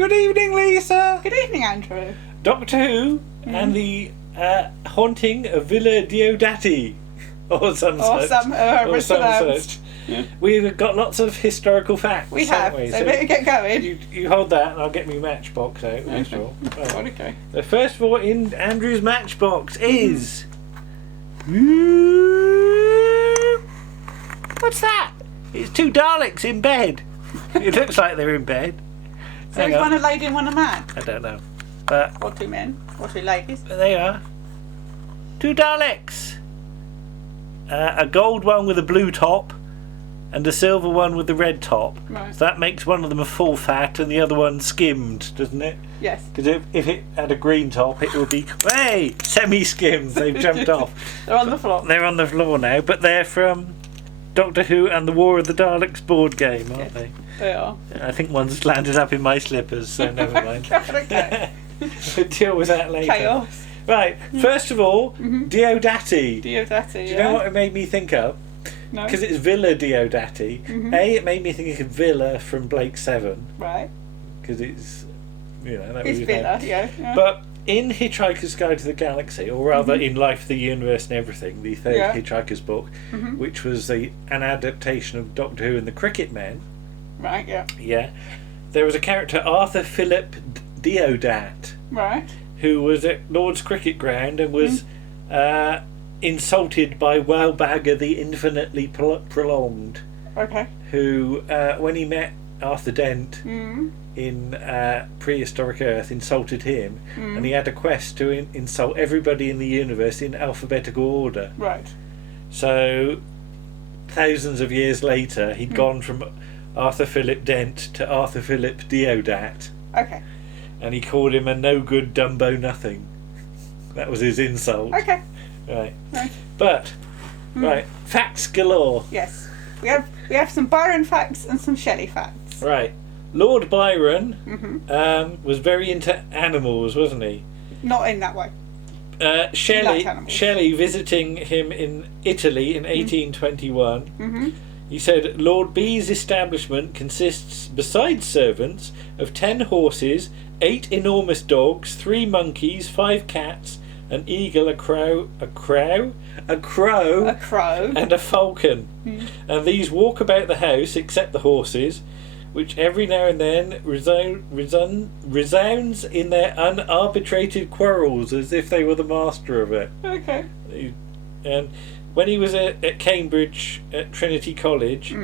Good evening, Lisa. Good evening, Andrew. Doctor Who and the Haunting of Villa Diodati. Or some such. Yeah. We've got lots of historical facts. We have, so better get going. You hold that and I'll get my Matchbox out. That's all. Right. Okay. The first of all in Andrew's Matchbox is... What's that? It's two Daleks in bed. It looks like they're in bed. So is one a lady and one a man? I don't know. But Or two men? Or two ladies? they are. Two Daleks. A gold one with a blue top and a silver one with the red top. Right. So that makes one of them a full fat and the other one skimmed, doesn't it? Yes. Because if it had a green top, it would be, hey, semi-skimmed. They've jumped off. They're on the floor. They're on the floor now, but they're from Doctor Who and the War of the Daleks board game, aren't they? They are. I think one's landed up in my slippers, so never mind. Okay. We'll deal with that later. Chaos. Right, first of all, Diodati. Diodati, Do you know what it made me think of? No. Because it's Villa Diodati. A, it made me think of Villa from Blake 7. Right. Because it's, that It's was Villa, yeah. But in Hitchhiker's Guide to the Galaxy, or rather in Life, the Universe and Everything, the third Hitchhiker's book, which was an adaptation of Doctor Who and the Cricket Men. Right, yeah. Yeah. There was a character, Arthur Philip Deodat, Right. who was at Lord's Cricket Ground and was insulted by Wowbagger the Infinitely Prolonged, Okay. who, when he met Arthur Dent in prehistoric Earth, insulted him, and he had a quest to insult everybody in the universe in alphabetical order. Right. So, thousands of years later, he'd gone from Arthur Philip Dent to Arthur Philip Deodat. Okay. And he called him a no-good Dumbo nothing. That was his insult. Okay. Right. Right. But, right, facts galore. Yes. We have some Byron facts and some Shelley facts. Right. Lord Byron was very into animals, wasn't he? Not in that way. Shelley visiting him in Italy in 1821. He said, Lord B's establishment consists, besides servants, of 10 horses, 8 enormous dogs, 3 monkeys, 5 cats, an eagle, a crow, and a falcon. And these walk about the house, except the horses, which every now and then resounds in their unarbitrated quarrels as if they were the master of it. Okay. And when he was at Cambridge at Trinity College,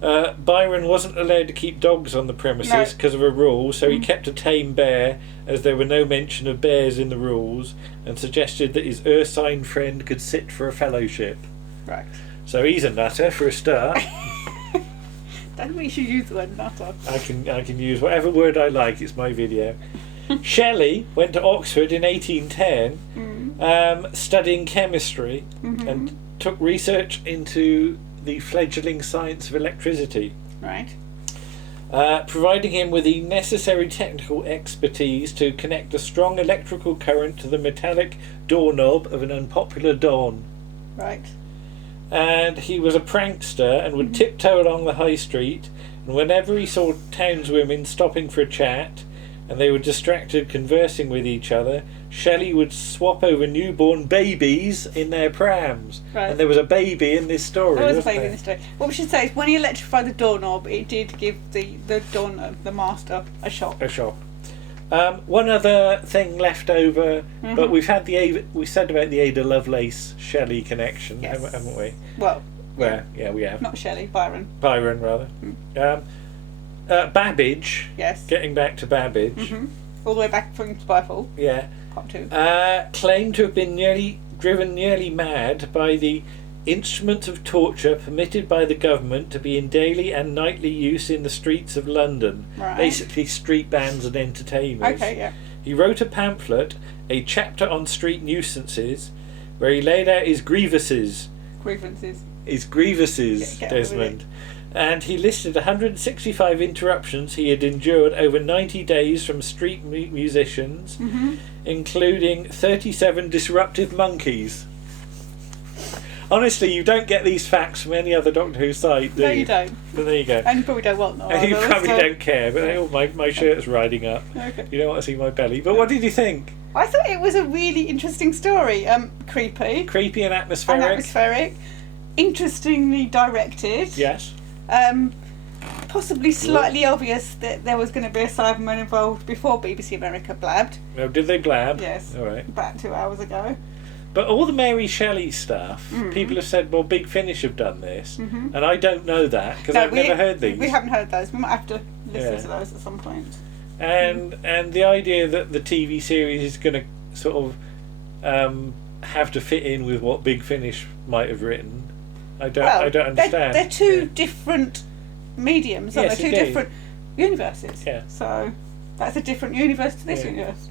Byron wasn't allowed to keep dogs on the premises because of a rule, so he kept a tame bear, as there were no mention of bears in the rules, and suggested that his ursine friend could sit for a fellowship. Right. So he's a nutter for a start. Don't think you should use the word nutter. I can use whatever word I like. It's my video. Shelley went to Oxford in 1810, studying chemistry, and took research into the fledgling science of electricity. Right. Providing him with the necessary technical expertise to connect a strong electrical current to the metallic doorknob of an unpopular Dawn. Right. And he was a prankster and would tiptoe along the high street, and whenever he saw townswomen stopping for a chat and they were distracted conversing with each other, Shelley would swap over newborn babies in their prams. Right. And there was a baby in this story. There was a wasn't baby in this story. What we should say is when he electrified the doorknob, it did give the doorknob, the master, a shock. A shock. One other thing left over, but we said about the Ada Lovelace Shelley connection, haven't we? Well, yeah, we have. Not Shelley, Byron. Byron, rather. Babbage. Yes. Getting back to Babbage. All the way back from Spyfall. Yeah. Part 2. Claimed to have been driven nearly mad by the instruments of torture permitted by the government to be in daily and nightly use in the streets of London. Right. Basically street bands and entertainers. Okay, yeah. He wrote a pamphlet, a chapter on street nuisances, where he laid out his grievances. His grievances, Desmond. And he listed 165 interruptions he had endured over 90 days from street musicians, including 37 disruptive monkeys. Honestly, you don't get these facts from any other Doctor Who site, do you? No, you don't. But there you go. And you probably don't want them. And you either, probably so- don't care, but my shirt's riding up. Okay. You don't want to see my belly. But what did you think? I thought it was a really interesting story. Creepy. Creepy and atmospheric? And atmospheric. Interestingly directed. Yes. Possibly slightly obvious that there was going to be a Cyberman involved before BBC America blabbed. No, did they blab? Yes. All right. About 2 hours ago. But all the Mary Shelley stuff, people have said, well, Big Finish have done this. And I don't know that, because I've never heard these. We haven't heard those. We might have to listen Yeah. to those at some point. And the idea that the TV series is going to sort of have to fit in with what Big Finish might have written, I don't understand. They're two different mediums, aren't Yes, they? Two indeed. different universes. Yeah. So that's a different universe to this Yeah. universe.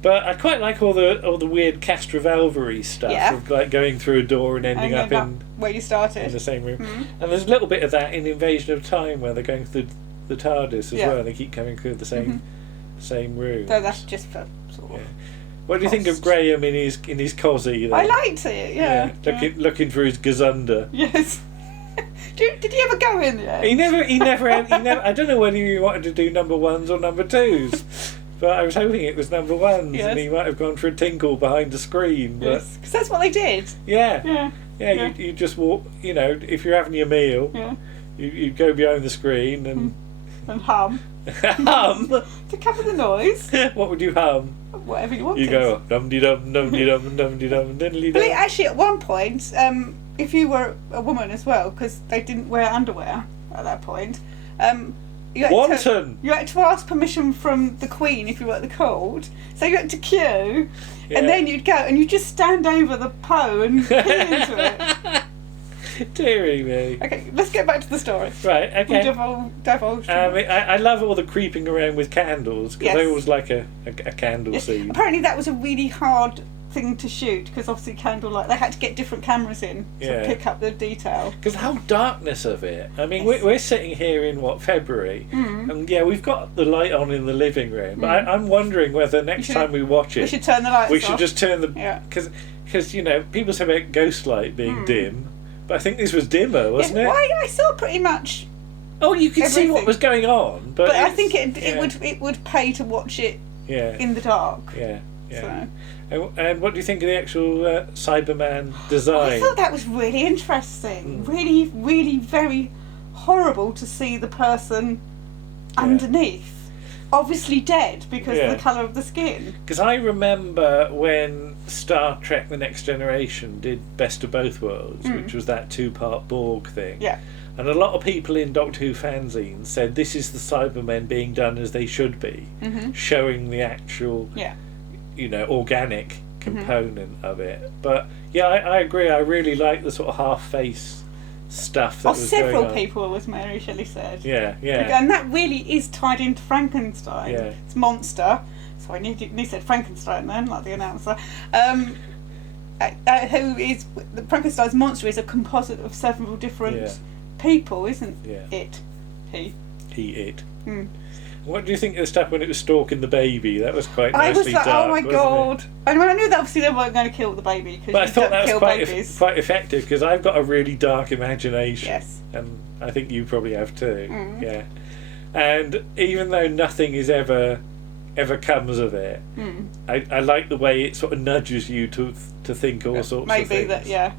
But I quite like all the weird Castrovalveri stuff, Yeah. of like going through a door and ending up in where you started. the same room. And there's a little bit of that in Invasion of Time where they're going through the TARDIS as Yeah. well, and they keep coming through the same room. So that's just for sort of. Yeah. What do you think of Graham in his cosy? There? I liked it. Yeah. Looking for his gazunder. Yes. Did he ever go in there? He never. I don't know whether he wanted to do number ones or number twos, but I was hoping it was number ones, Yes. and he might have gone for a tinkle behind the screen. But Yes, because that's what they did. yeah. Yeah. You just walk. You know, if you're having your meal, Yeah. you go behind the screen and And hum hum. to cover the noise. What would you hum? Whatever you wanted. You go dum de dum dum de dum dum de dum diddly Well, dum. actually, at one point, if you were a woman as well, because they didn't wear underwear at that point, you had Wanton. you had to ask permission from the Queen if you were at the court. So you had to queue, Yeah. and then you'd go and you just stand over the Poe and pee into it. Deary me. Okay, let's get back to the story. Right. We Okay. divulged. I love all the creeping around with candles, because Yes. I always like a candle Yes. scene. Apparently, that was a really hard thing to shoot because obviously candlelight. They had to get different cameras in to Yeah. pick up the detail. Because the whole darkness of it. I mean, Yes. we're sitting here in February, and yeah, we've got the light on in the living room. But I'm wondering whether next should- time we watch it, We should turn the lights we off. should just turn the Yeah. because you know people say about ghost light being dim, but I think this was dimmer, wasn't it? Well, I saw pretty much, Oh, you could see what everything. was going on, but I it's- think it yeah, would pay to watch it yeah, in the dark. yeah. So. And what do you think of the actual Cyberman I design? thought that was really interesting. Really, really very horrible to see the person underneath, obviously dead because of Yeah. the colour of the skin. Because I remember when Star Trek The Next Generation did Best of Both Worlds, which was that 2-part Borg thing. Yeah. And a lot of people in Doctor Who fanzines said this is the Cybermen being done as they should be, showing the actual, Yeah. you know, organic component of it. But yeah, I agree. I really like the sort of half-face stuff that was Several going on. people, as Mary Shelley said. Yeah, yeah. And that really is tied into Frankenstein. Yeah. It's monster. So I nearly said Frankenstein then, like the announcer. Who is Frankenstein's monster is a composite of several different Yeah. people, isn't Yeah. it? He. It. Mm. What do you think of the stuff when it was stalking the baby? That was quite I nicely was like, dark, oh my wasn't it? god! I mean, I knew that obviously they weren't going to kill the baby because But I you thought don't that was kill quite babies. quite effective because I've got a really dark imagination. Yes. And I think you probably have too. Mm. Yeah. And even though nothing is ever comes of it, I like the way it sort of nudges you to think all sorts of Maybe things. that, yeah.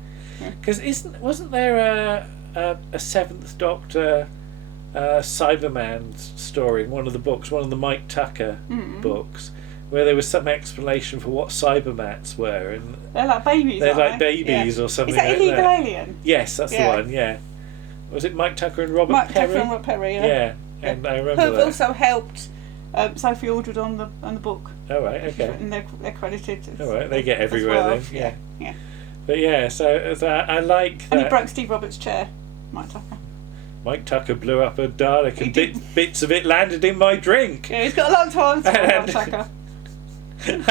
Because wasn't there a Seventh Doctor Cyberman story in one of the books, one of the Mike Tucker books, where there was some explanation for what Cybermats were, and They're like babies. they're aren't like they? babies Yeah. or something Is that like Illegal that. Alien? Yes, that's Yeah. the one. Yeah. Was it Mike Tucker and Robert Mike Perry? Tucker and Robert Perry, yeah. Yeah, and I Who remember have that. also helped Sophie Aldred on the book. Oh right, okay. And they're credited. As, All right, they get as everywhere well. then. Yeah. Yeah. But yeah, so I like And he that. broke Steve Roberts' chair, Mike Tucker. Mike Tucker blew up a Dalek He and did. bits of it landed in my drink. Yeah, he's got a long time to And- Mike Tucker.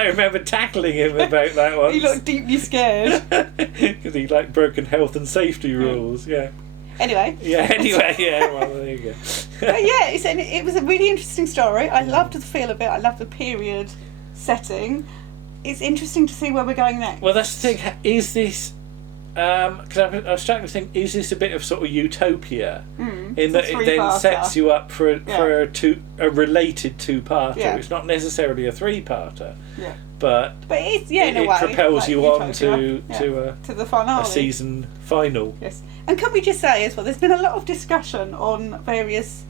I remember tackling him about that once. He looked deeply scared. Because he like broken health and safety rules. Yeah. Anyway. Yeah. Anyway. Yeah. Well, there you go. But yeah, it was a really interesting story. I loved the feel of it. I loved the period setting. It's interesting to see where we're going next. Well, that's the thing. Is this Because I was starting to think, is this a bit of sort of utopia in that it then three-parter. sets you up for a related two-parter? Yeah. It's not necessarily a three-parter, Yeah. but it's in a way propels like you on Utopia. To the finale. a season final. Yes, and can we just say as well, there's been a lot of discussion on various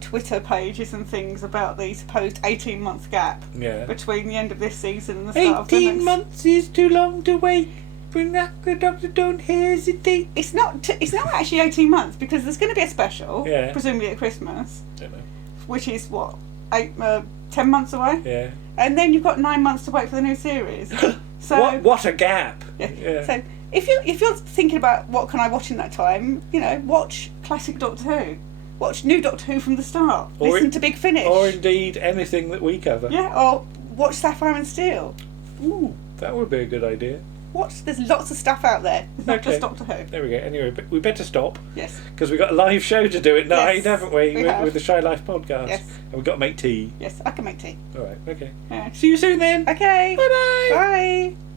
Twitter pages and things about the supposed 18-month gap between the end of this season and the start of the next. 18 months is too long to wait. Bring back the Doctor, don't hesitate. It's not actually 18 months, because there's going to be a special, presumably at Christmas, Don't know. which is what, 10 months away? Yeah. And then you've got 9 months to wait for the new series. So what a gap. Yeah. So if you're thinking about what can I watch in that time, watch classic Doctor Who. Watch new Doctor Who from the start. Listen to Big Finish. Or indeed anything that we cover. Yeah, or watch Sapphire and Steel. Ooh, that would be a good idea. There's lots of stuff out there. It's not just Doctor Who. There we go. Anyway, but we better stop. Yes. Because we've got a live show to do at 9, haven't we? With the Shy Life podcast. Yes. And we've got to make tea. Yes, I can make tea. All right, okay. Yeah. See you soon then. Okay. Bye-bye. Bye.